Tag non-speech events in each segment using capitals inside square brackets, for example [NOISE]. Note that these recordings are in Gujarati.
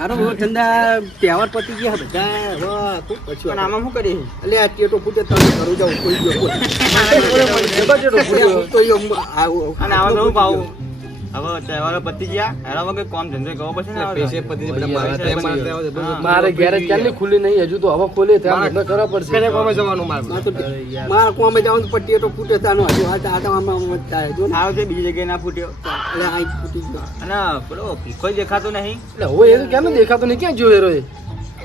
હવે ઠંડા તહેવાર પતી ગયા બધા. હવે ખૂબ પછી પણ આમાં શું કરીએ? એટલે આ ટેટો ફૂટે તમે ઘરું જાવ કોઈ ગયો [LAUGHS] અને આવા પાવું હવે તહેવારો પતી ગયા. એના વગર કોમ ધંધો કરવો પડશે ને પૈસે પતી બધા મારા ગેરેજ ક્યારની ખુલ્લી નહીં હજુ તો હવે ખોલે ત્યાં ધંધો કરવા પડશે. ઘરે કોમે જવાનું મારે. તો કોમે જવાનું તો ફૂટે તાનો હજુ આ આ તો આમાં આમાં જ થાય. જો ને. આવ બીજી જગ્યાએ ના ફૂટ્યો. એટલે આ ફૂટી ગયો. અને પેલો ભીખો દેખાતો નહીં. એટલે હવે એ તો કેમ દેખાતો નહીં? ક્યાં જોયો રે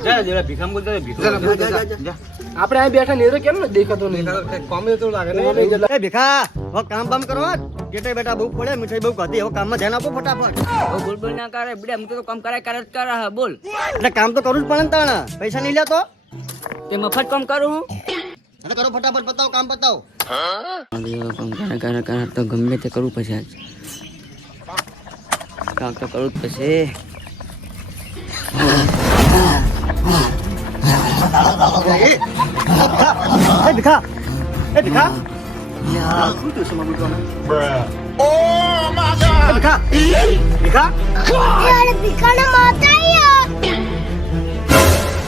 જા જરા ભીખામ બોલતો ભીખો જા. આપણે બેઠા ને કેમ ને દેખાતો નહીં? કોમે તો લાગે ને ભીખા! હવે કામ બામ કરો ગેટે બેટા બહુ પડે મીઠાઈ બહુ ખાધી. હવે કામમાં ધ્યાન આપો ફટાફટ. બોલ બોલ ના કરે બડે હું તો કામ કરે કરે જ કરે બોલ. એટલે કામ તો કરું જ પડે ને તાણે. પૈસા નહીં લેતો? તે મફત કામ કરું હું? એટલે કરો ફટાફટ બતાવો કામ બતાવો. કામ કરે કરે કરે તો ગમે તે કરવું પછી આજ. કામ તો કરવું જ પછી. એ ભીખા. કામ? એ ભીખા ભીખા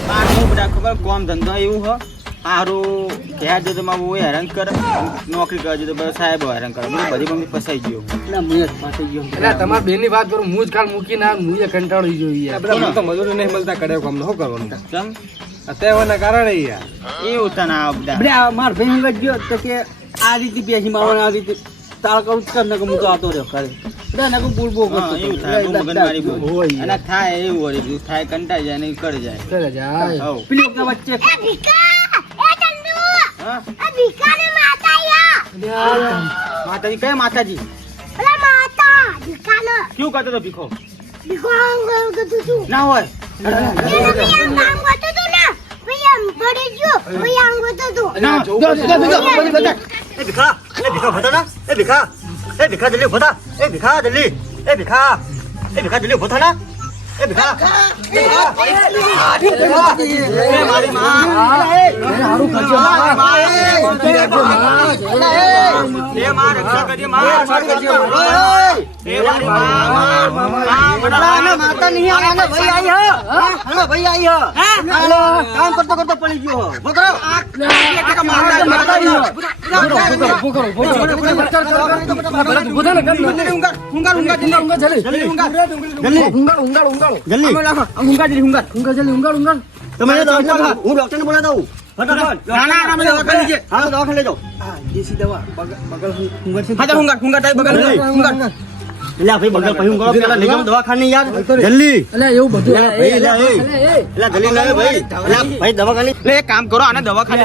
આનું બધા ખબર કોમ ધંધો એવું હો? હારું ઘેર જો તમારે બહુ હેરાન કરે. નોકરી કરજો તો બધા સાહેબ હેરાન કરે બધું બધી મમ્મી ફસાઈ ગયો એટલે હું જ ફાટી ગયો તમારા બેનની વાત કરું હું જ કાલ મૂકીને આ હું એ કંટાળી જોઈએ બધા તો મજૂરી નહીં મળતા કડે કામ શું કરવાનું કેમ અત્યારના કારણે યાર એવું તને આ બધા બે આ માર ભાઈ હંગાત ગયો તો કે આ રીતે બેસી મારવાના આ રીતે તાર કરું કર ને હું તો આતો રહ્યો કરે બધા ને બોલ બોલ હા, કરતો એવું થાય બહુ. હોય. અને થાય એવું વળી બધું થાય કંટાઈ જાય ને કર જાય. કર જાય પેલી ઓકે વચ્ચે હા? અલ્યા, માતાજી કઈ માતાજી? શું કરતો તો ભીખો? ના હોય. અલ્યા, જોવું પડશે. એ ભીખા એ ભીખા ભતા ના એ ભીખા એ ભીખા જલ્દી ભતા એ ભીખા જલ્દી એ ભીખા એ ભીખા જલ્દી ભતા ના એ ભીખા એ મારી માં. હારું કરજો, માં. એ માં રક્ષા કરજે માં. એ મારી માં, માં, માતા નહીં આને ભાઈ આવી હે આને ભાઈ આવી હે આને કામ કરતો કરતો પડી ગયો હે. ઊભો કરો માતા આવી હે. ઊભો કરો, ઊભો કરો, ઊભો કરો. કર, કર, કર, કર. પેલા તું ઊભો થા ને, કર. ઊંઘાડ, ઊંઘાડ, જલ્દી. જલ્દી ઊંઘાડ, ઊંઘાડ, ઊંઘાડ. જલ્દી ઊંઘા જરી ઊંઘા ઊંઘાડ, જલ્દી, ઊંઘાડ, ઊંઘાડ. તમે હું ડોક્ટર ને બોલાવતા હું ફટાફટ ના, ના, ના, દવાખાને લેજો હા દવાખાને લઈ જાઓ આ દેશી દવા બગલ બગલ ઊંઘા છે એટલે ભાઈ બગલ પછી હું કરો પેલા લઈ જાઓ દવાખાને યાર. જલ્દી. અલ્યા, એવું બધું. અલ્યા, ભાઈ. એટલે જલ્દી લાવે ભાઈ. અલ્યા, ભાઈ દવાખાને. લે, એક કામ કરો આને દવાખાને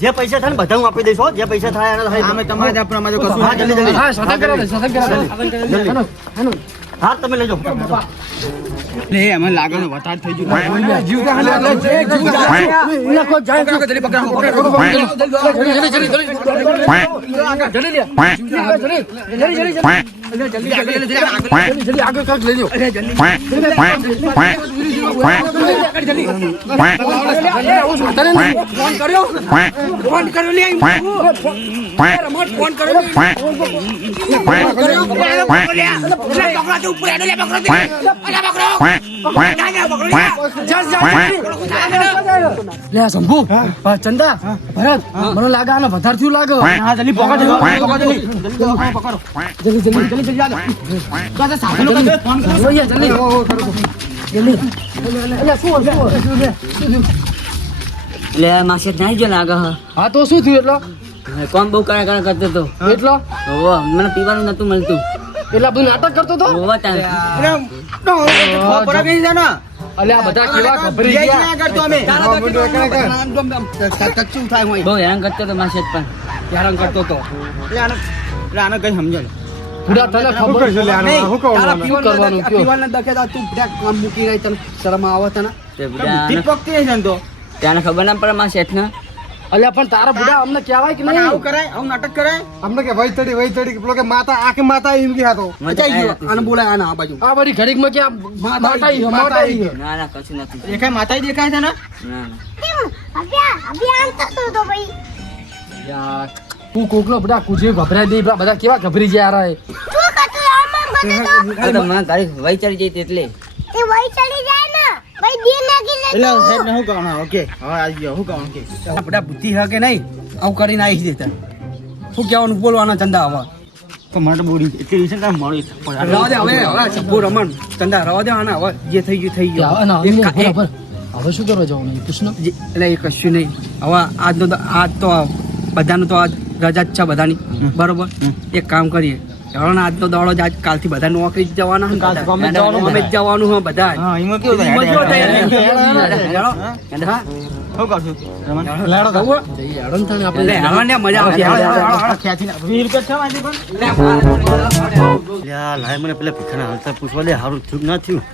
જા, પૈસા થાય ને બધા હું આપી દઈશ જે પૈસા થાય તમારે હા, તમે લેજો લે, મને લાગે વધારે થઈ ગયું. જીવ જે જીવ જાય તો. જલ્દી, જલ્દી, જલ્દી, જલ્દી, જલ્દી. જલ્દી લે. જીવ જા, જલ્દી. જલ્દી, જલ્દી, જલ્દી. જલ્દી, જલ્દી, જલ્દી, જલ્દી, જલ્દી, આગળ કાંઈક લઈ. ફોન કર્યો ફોન કર્યો લે લે શંભુ ચંદા ભરત મને લાગે આને વધારે થયું લાગે હા, જલ્દી પકડ, જલ્દી પકડ, જલ્દી. જલ્દી જલ્દી જલ્દી જલ્દી આજો. સાધનો કરજો, ફોન કરો. જોઈએ, જલ્દી. જલ્દી અલ્યા, શું શું શું? લે માસે નહીં જો લાગે હે હા તો શું થયું એટલો? કોણ બહુ કરે કરે કરતો તો એટલો? ઓ મને પીવાનું નતું મળતું. એટલા બધું નાટક કરતો તો ઓવો તાન ખબર ગઈ છે ને? અલ્યા બધા કેવા ખબરી જય ગયા. ના કરતો અમે. તારા તો કચ્ચું થાય હોય? બહુ હેરાન કરતો તો માસે પણ. હેરાન કરતો તો એટલે આને- એટલે આને કઈ સમજો ને. પૂરા તને ખબર? છે તારા શું કરવાનું કયો પીવાના દખે તો તું બધા કામ મૂકી રહી તને શરમ આવે તને? દીપક કે છે ને તો? ત્યાંને ખબર ના પડે મા શેઠ ને અલ્યા પણ તારા બુડા અમને કહેવાય કે નહીં? આવું કરાય? આવું નાટક કરાય? અમને કે વહી ચડી વહી ચડી પેલો કે માતા આખે માતા એમ કે હતો મજા આવી ગયો. આને બોલાય આના આ બાજુ. આ બધી ઘડીકમાં કે માતા માટાઈ માતા માટાઈ ના ના કશું નથી. દેખાય માતા દેખાય છે ને ના. ના યાર. તું કોકનો બધા કુજે ગભરાઈ દઈ બધા કેવા ગભરી ગયા યાર આ તો માં ગાડી વહી ચડી જઈ એટલે એટલે સાહેબ ને ઓકે. હવે આવી ગયો કે બધા બુદ્ધિ હે કે નહીં? આવું કરીને આવી દેતા શું કહેવાનું? બોલવાનો ચંદા હવે તો મને બોરી એટલી વિશે તમે મળી રવા દે હવે હવે રમણ. ચંદા રવા દે આના હવે જે થઈ ગયું થઈ ગયું. હવે શું કરવા જવાનું. જે- એટલે એ કશું નહીં. હવે આજનો તો આજ તો બધાનું તો આજ રજા જ છે બધાની. બરોબર? એક કામ કરીએ. ચાલો આજનો દોડો જ આજ કાલથી બધા નોકરી જ જવાના અમે બધા. તે જવાનું બધા હા લાય મને પેલા ભીખાના હાલતા પૂછવા દે સારું થયું ના થયું?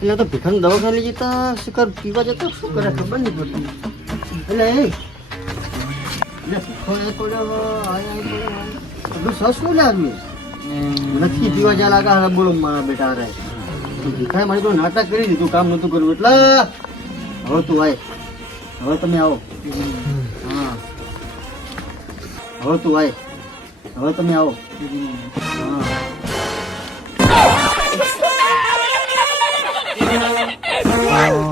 એટલે તો ભીખાનું દવાખાને જતા શિકાર પીવા જતા શું કરે ખબર નહીં પડતી. એટલે એ નથી પીવા જ્યાં લાગે હવે બોલો મારા બેટા રે ભીખાએ મારી તો નાટક કરી દીધું, કામ નતું કરવું એટલે હવે તું આય. હવે તમે આવો. હા. હવે તું આય. હવે તમે આવો. હા. one.